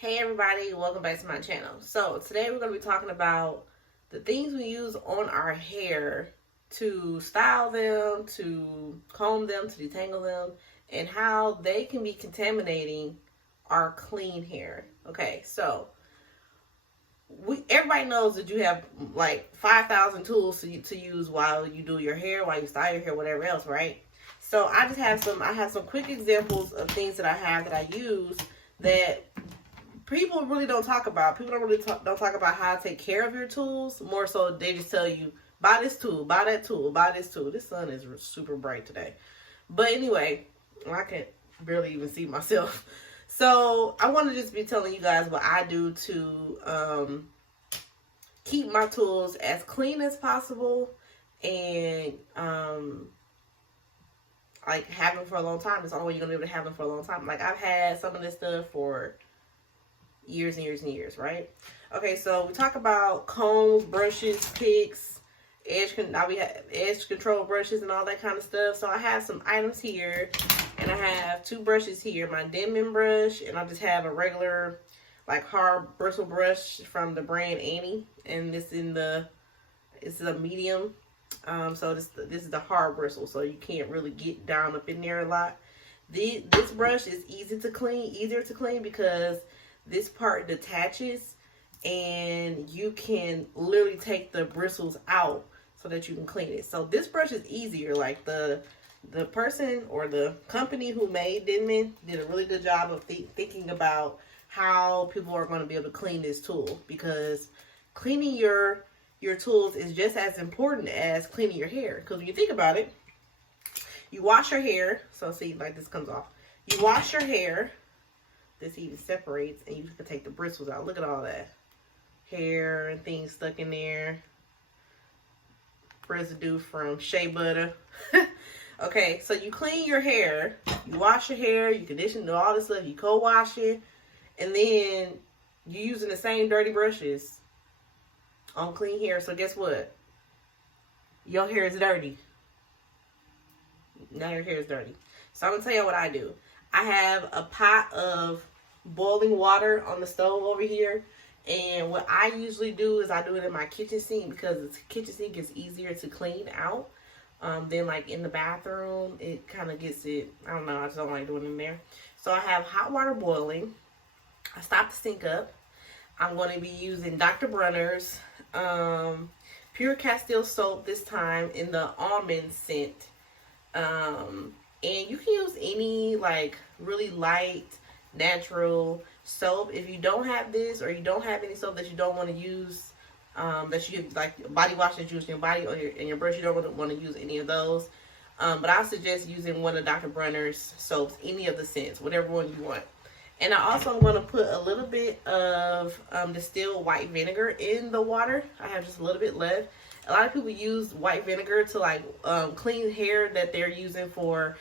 Hey everybody, welcome back to my channel. So today we're going to be talking about the things we use on our hair to style them, to comb them, to detangle them, and how they can be contaminating our clean hair. Okay, so everybody knows that you have like 5,000 tools to use while you do your hair, while you style your hair, whatever else, right? So I have some quick examples of things that I use that people really don't talk about. People don't really don't talk about how to take care of your tools. More so, they just tell you, buy this tool, buy that tool, buy this tool. This sun is super bright today. But anyway, I can't barely even see myself. So I want to just be telling you guys what I do to keep my tools as clean as possible and like have them for a long time. It's the only way you're going to be able to have them for a long time. Like I've had some of this stuff for years and years and years, right? Okay, so we talk about combs, brushes, picks, edge control brushes and all that kind of stuff. So I have some items here, and I have two brushes here, my Denman brush, and I just have a regular like hard bristle brush from the brand Annie, and this is a medium. So this is the hard bristle, so you can't really get down up in there a lot. This brush is easier to clean because this part detaches and you can literally take the bristles out so that you can clean it. So this brush is easier. Like the person or the company who made Denman did a really good job of thinking about how people are going to be able to clean this tool, because cleaning your tools is just as important as cleaning your hair. Because when you think about it, you wash your hair. So see, like this comes off. You wash your hair. This even separates, and you can take the bristles out. Look at all that hair and things stuck in there. Residue from shea butter. Okay, so you clean your hair, you wash your hair, you condition, do all this stuff, you co-wash it, and then you're using the same dirty brushes on clean hair. So guess what? Your hair is dirty. Now your hair is dirty. So I'm gonna tell you what I do. I have a pot of boiling water on the stove over here. And what I usually do is I do it in my kitchen sink, because the kitchen sink is easier to clean out than like in the bathroom. It kind of gets it, I don't know, I just don't like doing it in there. So I have hot water boiling. I stop the sink up. I'm going to be using Dr. Bronner's Pure Castile soap this time in the almond scent. And you can use any like really light natural soap. If you don't have this, or you don't have any soap that you don't want to use, that you like body wash that you use in your body or in your brush, you don't want to use any of those. But I suggest using one of Dr. Bronner's soaps, any of the scents, whatever one you want. And I also am going to put a little bit of distilled white vinegar in the water. I have just a little bit left. A lot of people use white vinegar to like clean hair that they're using for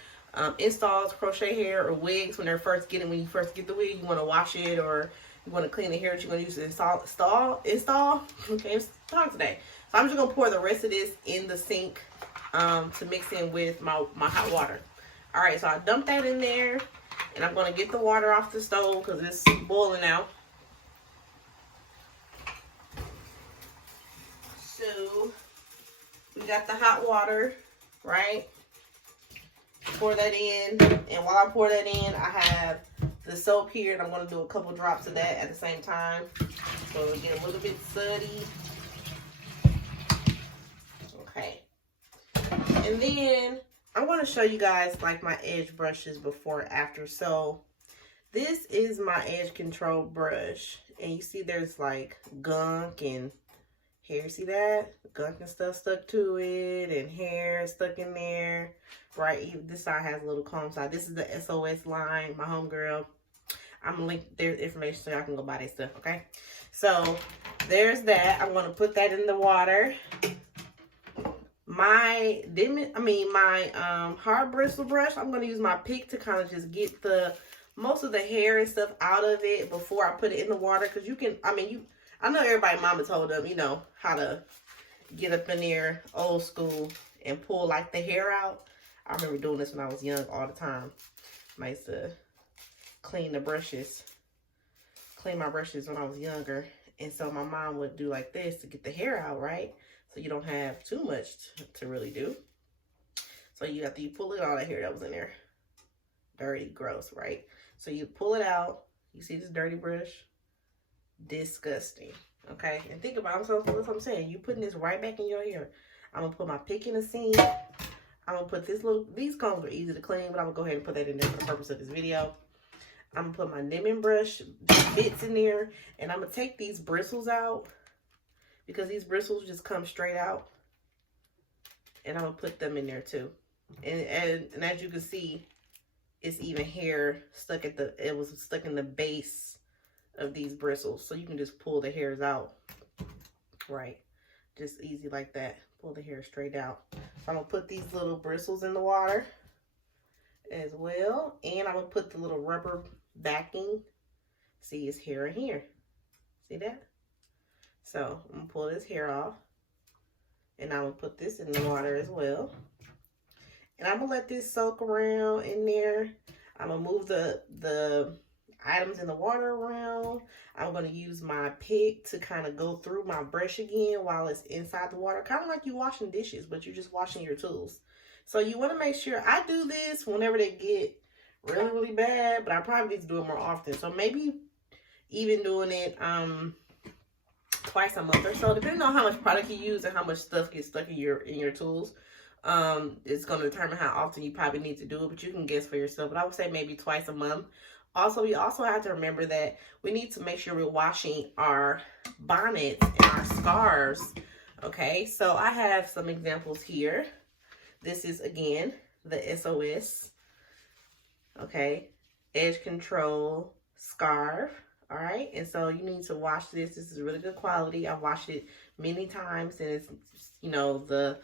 installs, crochet hair, or wigs. When you first get the wig, you want to wash it, or you want to clean the hair that you're going to use to install. Okay, let's talk today. So I'm just going to pour the rest of this in the sink to mix in with my hot water. All right, so I dumped that in there, and I'm going to get the water off the stove because it's boiling out. So we got the hot water, right? Pour that in, and while I pour that in, I have the soap here, and I'm going to do a couple drops of that at the same time, so it'll get a little bit sudsy. Okay, and then I want to show you guys like my edge brushes before and after. So this is my edge control brush, and you see there's like gunk and hair. See that? Gunk and stuff stuck to it, and hair stuck in there. Right, this side has a little comb side. This is the SOS line, my homegirl. I'm gonna link their information so y'all can go buy their stuff, okay? So there's that. I'm gonna put that in the water. My hard bristle brush, I'm gonna use my pick to kind of just get most of the hair and stuff out of it before I put it in the water. Because you can, I know everybody mama told them, you know, how to get up in there old school and pull like the hair out. I remember doing this when I was young all the time. I used to clean the brushes clean my brushes when I was younger. And so my mom would do like this to get the hair out, right? So you don't have too much to really do. So you pull it all that hair that was in there. Dirty, gross, right? So you pull it out. You see this dirty brush? Disgusting. Okay? And think about what I'm saying. You putting this right back in your hair. I'm going to put my pick in the sink. I'm going to put these combs are easy to clean, but I'm going to go ahead and put that in there for the purpose of this video. I'm going to put my nibbing brush bits in there, and I'm going to take these bristles out because these bristles just come straight out, and I'm going to put them in there too. And as you can see, it's even hair stuck it was stuck in the base of these bristles, so you can just pull the hairs out, right? Just easy like that. Pull the hair straight out. So I'm going to put these little bristles in the water as well. And I'm going to put the little rubber backing. See, it's hair in here. See that? So I'm going to pull this hair off. And I'm going to put this in the water as well. And I'm going to let this soak around in there. I'm going to move the items in the water around. I'm going to use my pick to kind of go through my brush again while it's inside the water. Kind of like you washing dishes, but you're just washing your tools. So you want to make sure, I do this whenever they get really, really bad, but I probably need to do it more often. So maybe even doing it twice a month or so, depending on how much product you use and how much stuff gets stuck in your tools. It's going to determine how often you probably need to do it, but you can guess for yourself. But I would say maybe twice a month. Also, we also have to remember that we need to make sure we're washing our bonnets and our scarves. Okay, so I have some examples here. This is, again, the SOS. Okay, edge control scarf. All right, and so you need to wash this. This is really good quality. I've washed it many times, and it's, you know, the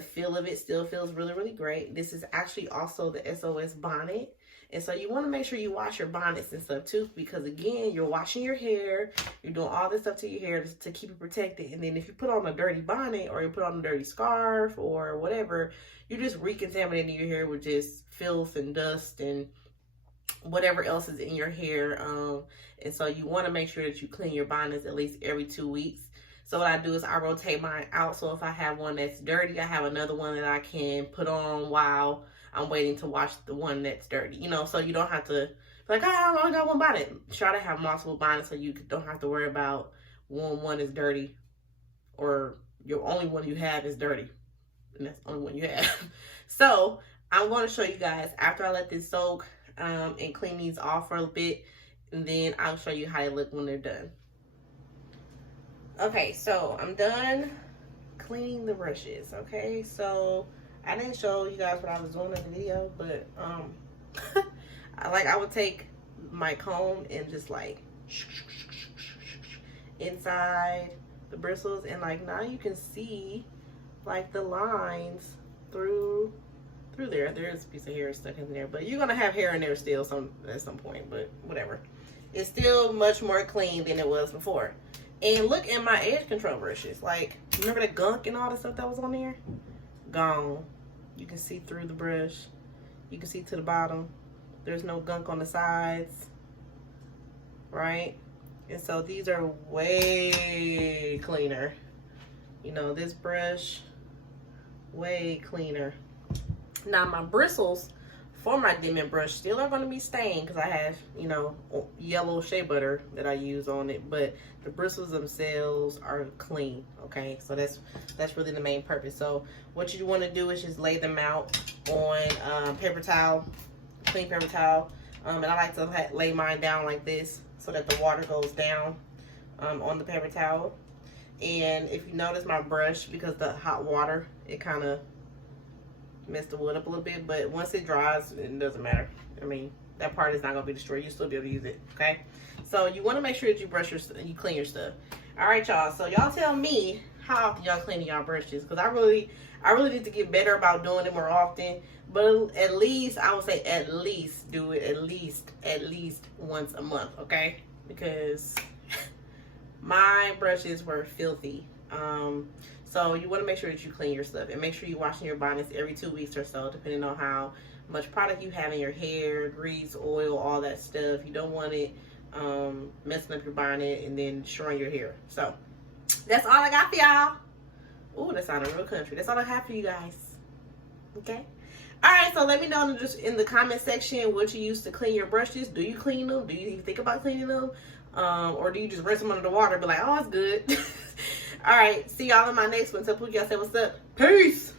feel of it still feels really, really great. This is actually also the SOS bonnet. And so you want to make sure you wash your bonnets and stuff too, because again, you're washing your hair, you're doing all this stuff to your hair to keep it protected. And then if you put on a dirty bonnet or you put on a dirty scarf or whatever, you're just recontaminating your hair with just filth and dust and whatever else is in your hair. And so you want to make sure that you clean your bonnets at least every 2 weeks. So what I do is I rotate mine out. So if I have one that's dirty, I have another one that I can put on while I'm waiting to wash the one that's dirty. You know, so you don't have to be like, oh, I only got one bonnet. Try to have multiple bonnets so you don't have to worry about one is dirty or your only one you have is dirty. And that's the only one you have. So I'm going to show you guys after I let this soak and clean these off for a bit. And then I'll show you how they look when they're done. Okay, so I'm done cleaning the brushes. Okay, so I didn't show you guys what I was doing in the video, but I would take my comb and just like inside the bristles, and like now you can see like the lines through there. There's a piece of hair stuck in there, but you're gonna have hair in there still at some point, but whatever. It's still much more clean than it was before. And look at my edge control brushes. Like, remember the gunk and all the stuff that was on there? Gone. You can see through the brush. You can see to the bottom. There's no gunk on the sides. Right? And so these are way cleaner. You know, this brush, way cleaner. Now my bristles for my dimming brush still are going to be stained because I have, you know, yellow shea butter that I use on it, but the bristles themselves are clean. Okay, so that's really the main purpose. So what you want to do is just lay them out on paper towel, clean paper towel, and I like to lay mine down like this so that the water goes down on the paper towel. And if you notice my brush, because the hot water, it kind of messed the wood up a little bit, but once it dries, it doesn't matter. I mean, that part is not gonna be destroyed. You still be able to use it. Okay, so you want to make sure that you brush you clean your stuff. All right, y'all, so y'all tell me how often y'all cleaning y'all brushes, because I really need to get better about doing it more often. But at least I would say at least do it at least once a month. Okay, because my brushes were filthy. So you want to make sure that you clean your stuff, and make sure you're washing your bonnets every 2 weeks or so, depending on how much product you have in your hair, grease, oil, all that stuff. You don't want it messing up your bonnet and then destroying your hair. So that's all I got for y'all. Ooh, that sounded real country. That's all I have for you guys. Okay. All right, so let me know just in the comment section what you use to clean your brushes. Do you clean them? Do you even think about cleaning them? Or do you just rinse them under the water and be like, oh, it's good? All right, see y'all in my next one. So, y'all say what's up. Peace.